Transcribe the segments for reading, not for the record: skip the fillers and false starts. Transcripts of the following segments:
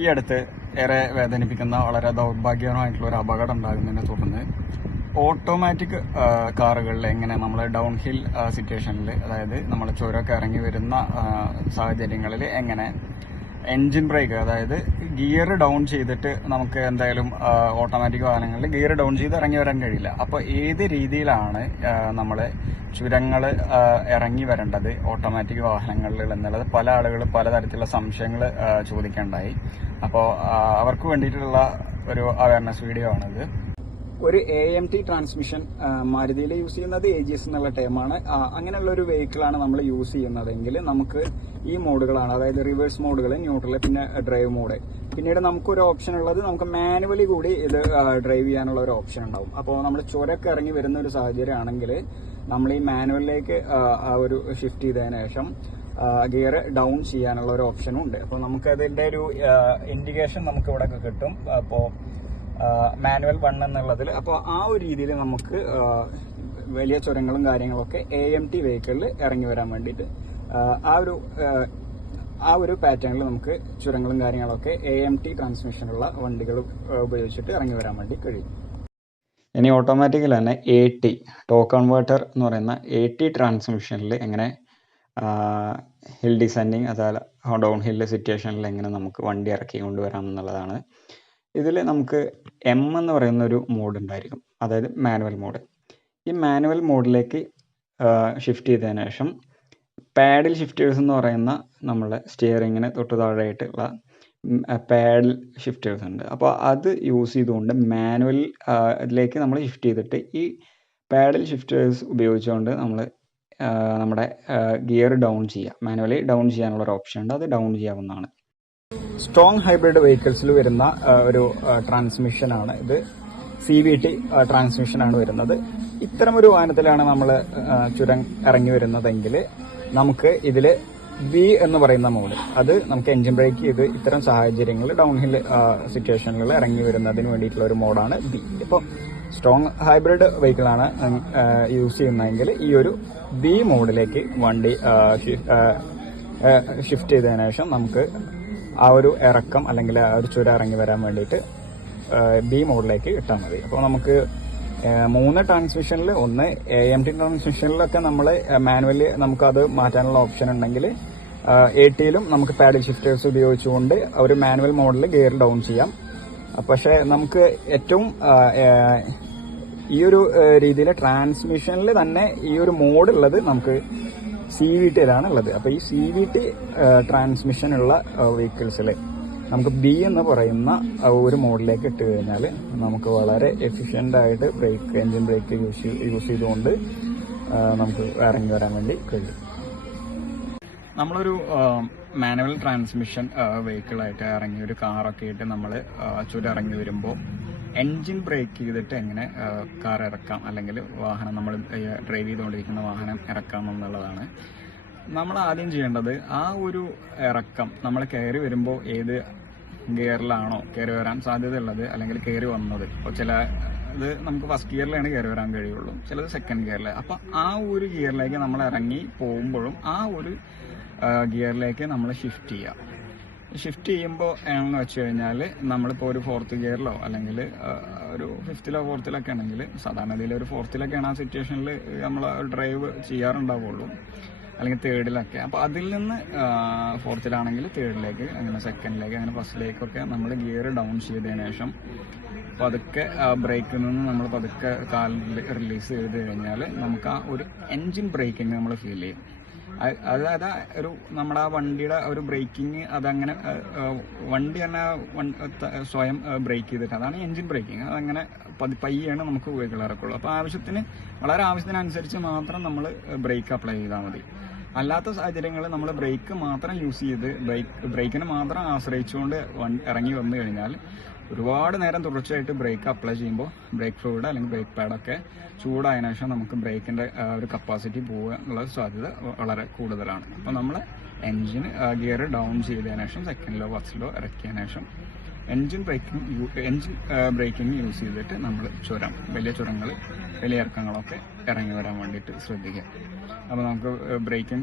ഈ അടുത്ത് ഏറെ വേദനിപ്പിക്കുന്ന വളരെ ദൗർഭാഗ്യകരമായിട്ടുള്ള ഒരു അപകടം ഉണ്ടാകുന്നതിനെ തുടർന്ന് ഓട്ടോമാറ്റിക് കാറുകളിൽ എങ്ങനെ നമ്മൾ ഡൗൺ ഹിൽ സിറ്റുവേഷനിൽ, അതായത് നമ്മൾ ചുരമൊക്കെ ഇറങ്ങി വരുന്ന സാഹചര്യങ്ങളിൽ എങ്ങനെ എൻജിൻ ബ്രേക്ക്, അതായത് ഗിയർ ഡൗൺ ചെയ്തിട്ട് നമുക്ക് എന്തായാലും ഓട്ടോമാറ്റിക് വാഹനങ്ങളിൽ ഗിയർ ഡൗൺ ചെയ്ത് ഇറങ്ങി വരാൻ കഴിയില്ല. അപ്പോൾ ഏത് രീതിയിലാണ് നമ്മൾ ചുരങ്ങൾ ഇറങ്ങി വരേണ്ടത് ഓട്ടോമാറ്റിക് വാഹനങ്ങളിൽ എന്നുള്ളത് പല ആളുകൾ പലതരത്തിലുള്ള സംശയങ്ങൾ ചോദിക്കേണ്ടായി. അപ്പോൾ അവർക്ക് വേണ്ടിയിട്ടുള്ള ഒരു അവയർനെസ് വീഡിയോ ആണിത്. ഒരു AMT ട്രാൻസ്മിഷൻ മാരുതിയിൽ യൂസ് ചെയ്യുന്നത് AGS എന്നുള്ള ടൈമാണ്. അങ്ങനെയുള്ള ഒരു വെഹിക്കിളാണ് നമ്മൾ യൂസ് ചെയ്യുന്നതെങ്കിൽ നമുക്ക് ഈ മോഡുകളാണ്, അതായത് റിവേഴ്സ് മോഡുകൾ, ന്യൂട്രൽ, പിന്നെ ഡ്രൈവ് മോഡ്. പിന്നീട് നമുക്കൊരു ഓപ്ഷൻ ഉള്ളത് നമുക്ക് മാനുവലി കൂടി ഇത് ഡ്രൈവ് ചെയ്യാനുള്ള ഒരു ഓപ്ഷൻ ഉണ്ടാവും. അപ്പോൾ നമ്മൾ ചുരമൊക്കെ ഇറങ്ങി വരുന്ന ഒരു സാഹചര്യം ആണെങ്കിൽ നമ്മൾ ഈ മാനുവലിലേക്ക് ഒരു ഷിഫ്റ്റ് ചെയ്തതിനു ശേഷം ഗിയർ ഡൗൺ ചെയ്യാനുള്ള ഒരു ഓപ്ഷനും ഉണ്ട്. അപ്പോൾ നമുക്ക് അതിന്റെ ഒരു ഇൻഡിക്കേഷൻ നമുക്ക് ഇവിടെ കിട്ടും. അപ്പോൾ മാനുവൽ 1 എന്നുള്ളതിൽ. അപ്പോൾ ആ ഒരു രീതിയിൽ നമുക്ക് വലിയ ചുരങ്ങളും കാര്യങ്ങളൊക്കെ AMT വെഹിക്കിളിൽ ഇറങ്ങി വരാൻ വേണ്ടിയിട്ട് ആ ഒരു പാറ്റേണിൽ നമുക്ക് ചുരങ്ങളും കാര്യങ്ങളൊക്കെ AMT ട്രാൻസ്മിഷനുള്ള വണ്ടികൾ ഉപയോഗിച്ചിട്ട് ഇറങ്ങി വരാൻ വേണ്ടി കഴിയും. ഇനി ഓട്ടോമാറ്റിക്കൽ തന്നെ AT ടോർക്ക് കൺവേർട്ടർ എന്ന് പറയുന്ന AT ട്രാൻസ്മിഷനിൽ എങ്ങനെ ഹിൽ ഡിസെൻഡിങ്, അതായത് ഡൗൺ ഹിൽ സിറ്റുവേഷനിൽ എങ്ങനെ നമുക്ക് വണ്ടി ഇറക്കി കൊണ്ടുവരാം എന്നുള്ളതാണ്. ഇതിൽ നമുക്ക് M എന്ന് പറയുന്ന ഒരു മോഡ് ഉണ്ടായിരിക്കും, അതായത് മാനുവൽ മോഡ്. ഈ മാനുവൽ മോഡിലേക്ക് ഷിഫ്റ്റ് ചെയ്തതിനു ശേഷം പാഡിൽ ഷിഫ്റ്റേഴ്സ് എന്ന് പറയുന്ന നമ്മളെ സ്റ്റിയറിങ്ങിന് തൊട്ട് താഴെയായിട്ടുള്ള പാഡിൽ ഷിഫ്റ്റേഴ്സ് ഉണ്ട്. അപ്പോൾ അത് യൂസ് ചെയ്തുകൊണ്ട് മാനുവൽ ഇതിലേക്ക് നമ്മൾ ഷിഫ്റ്റ് ചെയ്തിട്ട് ഈ പാഡിൽ ഷിഫ്റ്റേഴ്സ് ഉപയോഗിച്ചുകൊണ്ട് നമ്മൾ നമ്മുടെ ഗിയർ ഡൗൺ ചെയ്യുക, മാനുവലി ഡൗൺ ചെയ്യാനുള്ള ഒരു ഓപ്ഷൻ ഉണ്ട്, അത് ഡൗൺ ചെയ്യാവുന്നതാണ്. സ്ട്രോങ് ഹൈബ്രിഡ് വെഹിക്കിൾസിൽ വരുന്ന ഒരു ട്രാൻസ്മിഷനാണ് ഇത്. CVT ട്രാൻസ്മിഷനാണ് വരുന്നത്. ഇത്തരം ഒരു വാഹനത്തിലാണ് നമ്മൾ ചുരം ഇറങ്ങി വരുന്നതെങ്കിൽ നമുക്ക് ഇതിൽ B എന്ന് പറയുന്ന മോഡ്, അത് നമുക്ക് എൻജിൻ ബ്രേക്ക് ചെയ്ത് ഇത്തരം സാഹചര്യങ്ങളിൽ ഡൗൺ ഹിൽ സിറ്റുവേഷനുകളിൽ ഇറങ്ങി വരുന്നതിന് വേണ്ടിയിട്ടുള്ള ഒരു മോഡാണ് B. ഇപ്പോൾ സ്ട്രോങ് ഹൈബ്രിഡ് വെഹിക്കിളാണ് യൂസ് ചെയ്യുന്നതെങ്കിൽ ഈ ഒരു B മോഡിലേക്ക് വണ്ടി ഷിഫ്റ്റ് ചെയ്തതിനു ശേഷം നമുക്ക് ആ ഒരു ഇറക്കം അല്ലെങ്കിൽ ആ ഒരു ചുരം ഇറങ്ങി വരാൻ വേണ്ടിയിട്ട് B മോഡിലേക്ക് ഇട്ടാൽ മതി. അപ്പോൾ നമുക്ക് 3 ട്രാൻസ്മിഷനിൽ, ഒന്ന് AMT ട്രാൻസ്മിഷനിലൊക്കെ നമ്മൾ മാനുവലി നമുക്കത് മാറ്റാനുള്ള ഓപ്ഷൻ ഉണ്ടെങ്കിൽ ATയിലും നമുക്ക് പാഡിൽ ഷിഫ്റ്റേഴ്സ് ഉപയോഗിച്ചുകൊണ്ട് ഒരു മാനുവൽ മോഡിൽ ഗിയർ ഡൗൺ ചെയ്യാം. പക്ഷേ നമുക്ക് ഏറ്റവും ഈ ഒരു രീതിയിൽ ട്രാൻസ്മിഷനിൽ തന്നെ ഈ ഒരു മോഡ് ഉള്ളത് നമുക്ക് CVTയിലാണ് ഉള്ളത്. അപ്പോൾ ഈ CVT ട്രാൻസ്മിഷൻ ഉള്ള വെഹിക്കിൾസിൽ നമുക്ക് B എന്ന് പറയുന്ന ഒരു മോഡിലേക്ക് ഇട്ട് കഴിഞ്ഞാൽ നമുക്ക് വളരെ എഫിഷ്യൻ്റ് ആയിട്ട് എൻജിൻ ബ്രേക്ക് യൂസ് ചെയ്തുകൊണ്ട് നമുക്ക് ഇറങ്ങി വരാൻ വേണ്ടി കഴിയും. നമ്മളൊരു മാനുവൽ ട്രാൻസ്മിഷൻ വെഹിക്കിളായിട്ട് ഇറങ്ങി ഒരു കാറൊക്കെ ആയിട്ട് നമ്മൾ ചുരം ഇറങ്ങി വരുമ്പോൾ എൻജിൻ ബ്രേക്ക് ചെയ്തിട്ട് എങ്ങനെ കാർ ഇറക്കാം, അല്ലെങ്കിൽ വാഹനം നമ്മൾ ഡ്രൈവ് ചെയ്തുകൊണ്ടിരിക്കുന്ന വാഹനം ഇറക്കാം എന്നുള്ളതാണ്. നമ്മൾ ആദ്യം ചെയ്യേണ്ടത് ആ ഒരു ഇറക്കം നമ്മൾ കയറി വരുമ്പോൾ ഏത് ഗിയറിലാണോ കയറി വരാൻ സാധ്യതയുള്ളത്, അല്ലെങ്കിൽ കയറി വന്നത്. ഇപ്പോൾ ഇത് നമുക്ക് ഫസ്റ്റ് ഗിയറിലാണ് കയറി വരാൻ കഴിയുള്ളൂ, ചിലത് സെക്കൻഡ് ഗിയറിൽ. അപ്പം ആ ഒരു ഗിയറിലേക്ക് നമ്മൾ ഇറങ്ങി പോകുമ്പോഴും ആ ഒരു ഗിയറിലേക്ക് നമ്മൾ ഷിഫ്റ്റ് ചെയ്യുക. ഷിഫ്റ്റ് ചെയ്യുമ്പോൾ എന്ന് വെച്ച് കഴിഞ്ഞാൽ നമ്മളിപ്പോൾ ഒരു 4th ഗിയറിലോ അല്ലെങ്കിൽ ഒരു 5th-ലോ 4th-ലൊക്കെ ആണെങ്കിൽ, സാധാരണ ഇതിൽ ഒരു 4th-ലൊക്കെയാണ് ആ സിറ്റുവേഷനിൽ നമ്മൾ ഡ്രൈവ് ചെയ്യാറുണ്ടാവുള്ളൂ, അല്ലെങ്കിൽ 3rd-ലൊക്കെ. അപ്പോൾ അതിൽ നിന്ന് 4th-ലാണെങ്കിൽ 3rd-ലേക്ക്, അങ്ങനെ 2nd-ലേക്ക്, അങ്ങനെ 1st-ലേക്കൊക്കെ നമ്മൾ ഗിയർ ഡൗൺ ചെയ്തതിനു ശേഷം പതുക്കെ ബ്രേക്കിൽ നിന്ന് നമ്മൾ പതുക്കെ കാലിൽ റിലീസ് ചെയ്ത് കഴിഞ്ഞാൽ നമുക്ക് ആ ഒരു എൻജിൻ ബ്രേക്കിങ് നമ്മൾ ഫീൽ ചെയ്യും. അതായത് ഒരു നമ്മുടെ ആ വണ്ടിയുടെ ഒരു ബ്രേക്കിങ്, അതങ്ങനെ വണ്ടി തന്നെ സ്വയം ബ്രേക്ക് ചെയ്തിട്ട്, അതാണ് എൻജിൻ ബ്രേക്കിങ്. അതങ്ങനെ പയ്യാണ് നമുക്ക് വെഹിക്കിൾ ഇറക്കുള്ളൂ. അപ്പോൾ വളരെ ആവശ്യത്തിനനുസരിച്ച് മാത്രം നമ്മൾ ബ്രേക്ക് അപ്ലൈ ചെയ്താൽ മതി. അല്ലാത്ത സാഹചര്യങ്ങളിൽ നമ്മൾ ബ്രേക്ക് മാത്രം യൂസ് ചെയ്ത് ബ്രേക്കിനെ മാത്രം ആശ്രയിച്ചുകൊണ്ട് ഇറങ്ങി വന്നു കഴിഞ്ഞാൽ ഒരുപാട് നേരം തുടർച്ചയായിട്ട് ബ്രേക്ക് അപ്ലൈ ചെയ്യുമ്പോൾ ബ്രേക്ക് ഫ്ലൂയിഡ് അല്ലെങ്കിൽ ബ്രേക്ക് പാഡൊക്കെ ചൂടായതിനു ശേഷം നമുക്ക് ബ്രേക്കിൻ്റെ ഒരു കപ്പാസിറ്റി പോകാനുള്ള സാധ്യത വളരെ കൂടുതലാണ്. അപ്പോൾ നമ്മൾ എൻജിൻ ഗിയർ ഡൗൺ ചെയ്തതിനു ശേഷം 2nd-ലോ 1st-ലോ ഇറക്കിയതിനു ശേഷം എൻജിൻ ബ്രേക്കിംഗ് യൂസ് ചെയ്തിട്ട് നമ്മൾ വലിയ ചുരങ്ങൾ, വലിയ ഇറക്കങ്ങളൊക്കെ ഇറങ്ങി വരാൻ വേണ്ടിയിട്ട് ശ്രദ്ധിക്കുക. അപ്പോൾ നമുക്ക്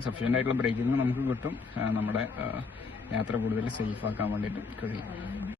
സഫീഷ്യൻ്റ് ആയിട്ടുള്ള ബ്രേക്കിംഗ് നമുക്ക് കിട്ടും, നമ്മുടെ യാത്ര കൂടുതൽ സേഫ് ആക്കാൻ വേണ്ടിയിട്ട് കഴിയും.